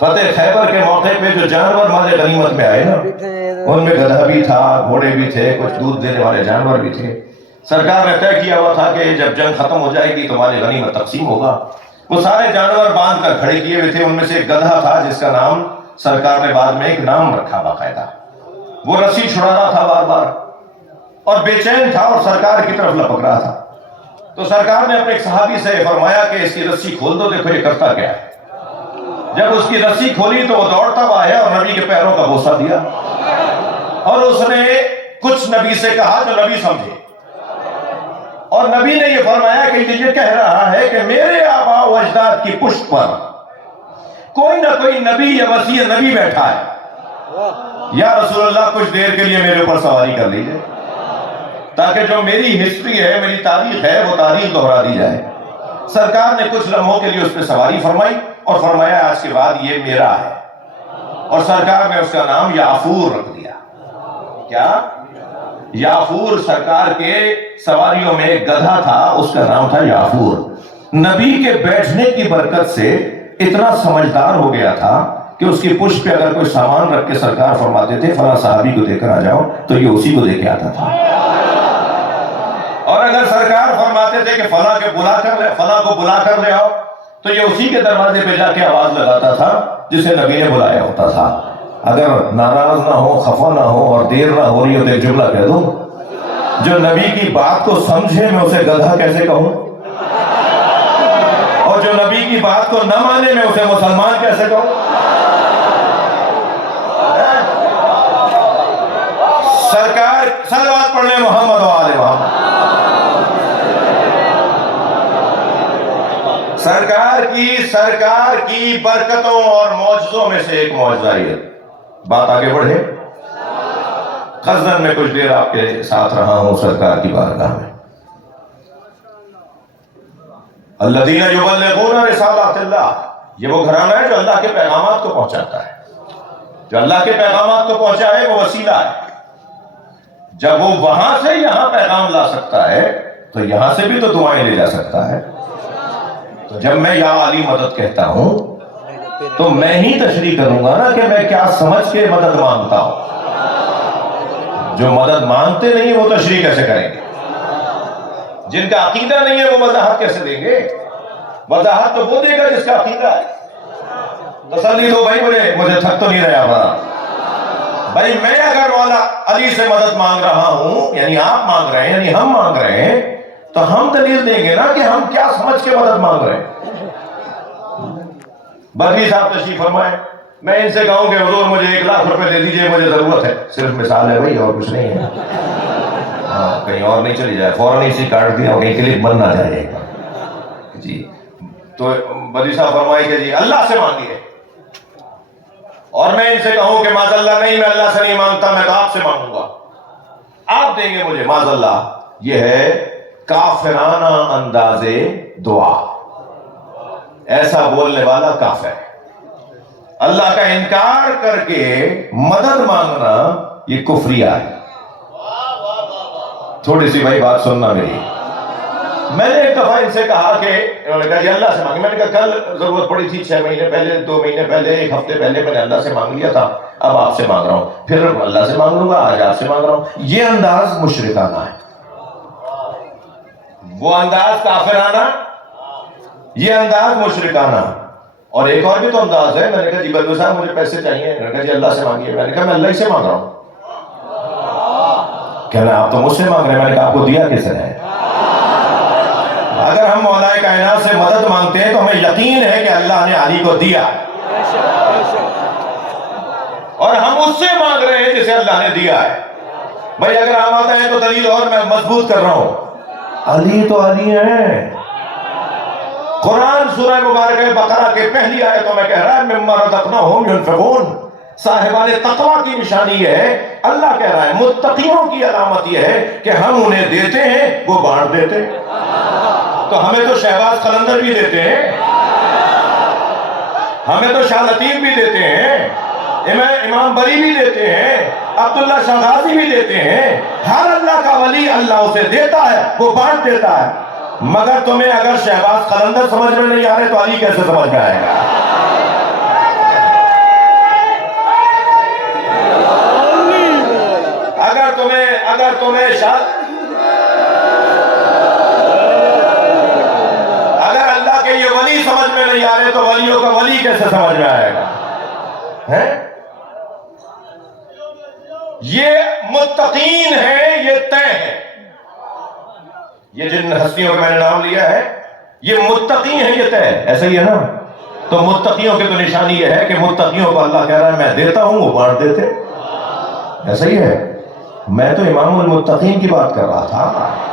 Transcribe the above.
فتح خیبر کے موقع پہ جو جانور مال غنیمت میں آئے نا، ان میں گدھا بھی تھا، گھوڑے بھی تھے، کچھ دودھ دینے والے جانور بھی تھے۔ سرکار نے طے کیا ہوا تھا کہ جب جنگ ختم ہو جائے گی تو مال غنیمت تقسیم ہوگا۔ وہ سارے جانور باندھ کر کھڑے کیے ہوئے تھے، ان میں سے ایک گدھا تھا جس کا نام سرکار نے بعد میں ایک نام رکھا باقاعدہ۔ وہ رسی چھڑا رہا تھا بار بار اور بے چین تھا اور سرکار کی طرف لپک رہا تھا۔ تو سرکار نے اپنے ایک صحابی سے فرمایا کہ اس کی رسی کھول دو، دیکھو یہ کرتا کیا ہے۔ جب اس کی رسی کھولی تو وہ دوڑتا ہوا آیا اور نبی کے پیروں کا بوسہ دیا، اور اس نے کچھ نبی سے کہا جو نبی سمجھے، اور نبی نے یہ فرمایا کہ یہ کہہ رہا ہے کہ میرے آباء و اجداد کی پشت پر کوئی نہ کوئی نبی یا وصی نبی بیٹھا ہے، یا رسول اللہ کچھ دیر کے لیے میرے اوپر سواری کر لیجئے تاکہ جو میری ہسٹری ہے، میری تاریخ ہے، وہ تاریخ دہرا دی جائے۔ سرکار نے کچھ لمحوں کے لیے اس پہ سواری فرمائی اور فرمایا آج کے بعد یہ میرا ہے، اور سرکار نے اس کا نام یافور رکھ دیا۔ کیا؟ یافور۔ سرکار کے سواریوں میں ایک گدھا تھا، اس کا نام تھا یافور۔ نبی کے بیٹھنے کی برکت سے اتنا سمجھدار ہو گیا تھا کہ اس کی پشت پہ اگر کوئی سامان رکھ کے سرکار فرماتے تھے فلاں صحابی کو دے کر آ جاؤ تو یہ اسی کو دے کے آتا تھا، اور اگر سرکار فرماتے تھے کہ فلاں کو بلا کر لے آؤ تو یہ اسی کے دروازے پہ جا کے آواز لگاتا تھا جسے نبی نے بلایا ہوتا تھا۔ اگر ناراض نہ ہو، خفا نہ ہو اور دیر نہ ہو رہی ہو تو ایک جملہ کہہ دوں، جو نبی کی بات کو سمجھے میں اسے گدھا کیسے کہوں، اور جو نبی کی بات کو نہ مانے میں اسے مسلمان کیسے کہوں۔ سرکار صلوات پڑھ لیں محمد و آل محمد۔ سرکار کی برکتوں اور معجزوں میں سے ایک معجزہ یہ۔ بات آگے بڑھے، غزن میں کچھ دیر آپ کے ساتھ رہا ہوں سرکار کی بارگاہ میں۔ الذین یبلغون رسالات اللہ، یہ وہ گھرانہ ہے جو اللہ کے پیغامات کو پہنچاتا ہے، جو اللہ کے پیغامات کو پہنچائے وہ وسیلہ ہے۔ جب وہ وہاں سے یہاں پیغام لا سکتا ہے تو یہاں سے بھی تو دعائیں لے جا سکتا ہے۔ تو جب میں یا علی مدد کہتا ہوں تو میں ہی تشریح کروں گا نا کہ میں کیا سمجھ کے مدد مانگتا ہوں۔ جو مدد مانگتے نہیں وہ تشریح کیسے کریں گے؟ جن کا عقیدہ نہیں ہے وہ وضاحت کیسے دیں گے؟ وضاحت تو وہ دے گا جس کا عقیدہ ہے۔ تسلی دو بھائی، مجھے تھک تو نہیں رہا بھائی، میں اگر مولا علی سے مدد مانگ رہا ہوں، یعنی آپ مانگ رہے ہیں، یعنی ہم مانگ رہے ہیں، تو ہم دلیل دیں گے نا کہ ہم کیا سمجھ کے مدد مانگ رہے ہیں۔ بدری صاحب تشریف فرمائے، میں ان سے کہوں کہ حضور مجھے 1 لاکھ روپے دے دیجئے، مجھے ضرورت ہے، صرف مثال ہے بھائی اور کچھ نہیں ہے، ہاں کہیں اور نہیں چلی جائے، فوراً اسی کاٹ دیا کہیں کلک بن نہ جائے گا جی۔ تو بدری صاحب فرمائے کہ جی اللہ سے مانگیے، اور میں ان سے کہوں کہ معاذ اللہ نہیں، میں اللہ سے نہیں مانگتا، میں تو آپ سے مانگوں گا، آپ دیں گے مجھے معاذ اللہ۔ یہ ہے کافرانہ انداز دعا، ایسا بولنے والا کافر ہے۔ اللہ کا انکار کر کے مدد مانگنا یہ کفریہ ہے۔ تھوڑی سی بھائی بات سننا میری۔ میں نے ایک دفعہ ان سے کہا کہ انہوں نے کہا یہ اللہ سے مانگے، میں نے کہا کل ضرورت پڑی تھی 6 مہینے پہلے، 2 مہینے پہلے، 1 ہفتے پہلے میں نے اللہ سے مانگ لیا تھا، اب آپ سے مانگ رہا ہوں، پھر اللہ سے مانگ لوں گا، آج آپ سے مانگ رہا ہوں۔ یہ انداز مشرکانہ ہے، وہ انداز کافرانہ، یہ انداز مشرکانہ۔ اور ایک اور بھی تو انداز ہے، میں نے کہا جی بدو صاحب مجھے پیسے چاہیے، میں نے کہا جی اللہ سے مانگیے، میں نے کہا میں اللہ ہی سے مانگ رہا ہوں۔ کہنا آپ تو مجھ سے مانگ رہے ہیں، میں نے کہا آپ کو دیا کس نے؟ اگر ہم مولا کائنات سے مدد مانگتے ہیں تو ہمیں یقین ہے کہ اللہ نے علی کو دیا، اور ہم اس سے مانگ رہے ہیں جسے اللہ نے دیا ہے۔ بھائی اگر ہم آتے ہیں تو دلیل اور میں مضبوط کر رہا ہوں، علی تو علی ہیں۔ قرآن سورہ مبارکہ بقرہ کے پہلی آیتوں میں کہہ رہا ہے مما رزقناہم ینفقون، صاحبان تقویٰ کی نشانی یہ ہے، اللہ کہہ رہا ہے متقیوں کی علامت یہ ہے کہ ہم انہیں دیتے ہیں وہ بانٹ دیتے ہیں۔ تو ہمیں تو شہباز قلندر بھی دیتے ہیں، ہمیں تو شاہ لطیف بھی دیتے ہیں، امام بری بھی دیتے ہیں، عبداللہ شاہ غازی بھی دیتے ہیں۔ ہر اللہ کا ولی اللہ اسے دیتا ہے، وہ بانٹ دیتا ہے۔ مگر تمہیں اگر شہباز قلندر سمجھ میں نہیں آ رہے تو علی کیسے سمجھ میں آئے گا؟ ولیوں کا ولی کیسے سمجھ میں آئے گا؟ یہ متقین ہے، یہ طے ہے. یہ جن ہستیوں کا میں نے نام لیا ہے یہ متقین ہے، یہ طے ہے. ایسا ہی ہے نا؟ تو متقیوں کی تو نشانی یہ ہے کہ متقیوں کو اللہ کہہ رہا ہے میں دیتا ہوں، وہ بانٹ دیتے. ایسا ہی ہے. میں تو امام المتقین کی بات کر رہا تھا.